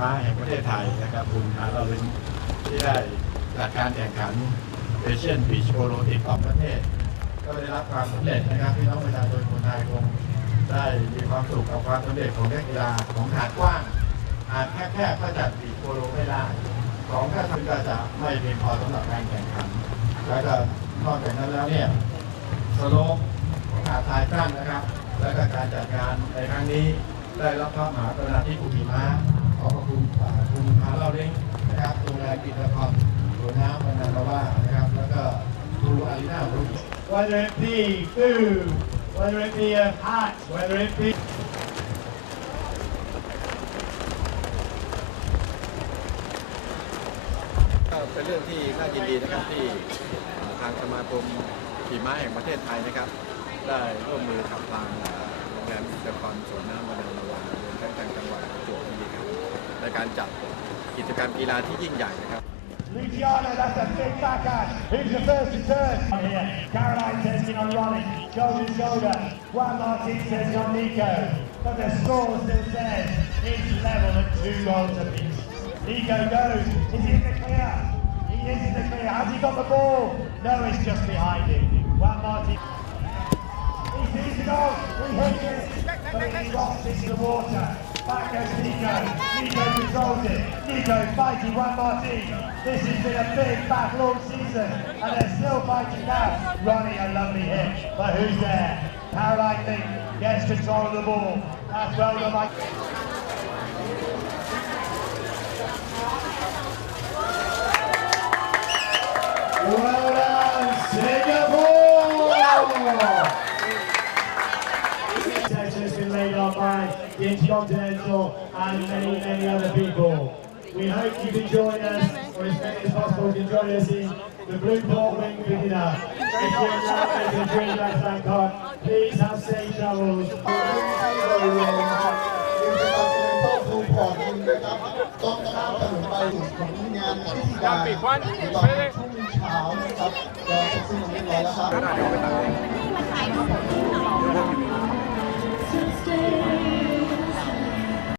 ม้าแห่งประเทศไทยนะครับคุณฮาราลินที่ได้จัดการแข่งขันเอเชียนบีชโปโลติกของประเทศ ก็ได้รับความสำเร็จนะครับพี่น้องประชาชนคนไทยคงได้มีความสุขกับความสำเร็จของนักกีฬาของหาดกว้างหาดแคบๆก็จัดบีชโปโลไม่ได้ของถ้าทำก็จะไม่เพียงพอสำหรับการแข่งขัน แล้วก็นอกจากนั้นแล้วเนี่ยสโลปของหาดทรายตั้งนะครับ และก็การจัดงานในครั้งนี้ได้รับพระมหากรุณาธิคุณมา whether it be food, whether it be a hat, whether it be ก็เป็นเรื่องที่น่ายินดีนะครับที่ทางสมาคมขี่ม้าแห่งประเทศไทยนะครับ ได้ร่วมมือกับทางโรงแรมเดอะคอนสวนน้ำบรรณาละวารวมทั้งทางจังหวัดจวบคีรีขันธ์ในการจัดกิจกรรมกีฬาที่ยิ่งใหญ่นะครับ Luciano, that's a big backhand. Who's the first to turn? Here, Caroline taking on Ronnie, to shoulder. Juan Martin taking on Nico. But the score still says it's level at two goals apiece. Nico goes. Is he in the clear? He is in the clear. Has he got the ball? No, it's just behind him. Juan Martin. He sees the goal. He hits it. But it drops into the water. Back goes Nico. Nico controls it. Nico fighting Juan Martin. This has been a big battle all season. And they're still fighting now. Ronnie, a lovely hit. But who's there? Caroline Link gets control of the ball. That's well done the Intercontinental and many, many other people. We hope you can join us, or as many as possible can join us in the Blue Port Wing beginner. If you're not making a dream back Bangkok, please have safe travels. บริเวณนะครับคือเป็นการเป็นครอบครัวพอร์ตจริงนะครับต้องข้ามถนนไปของงานพิธีการในตอนช่วงเช้านะครับเราเสร็จสิ้นลงเรียบร้อยแล้วครับ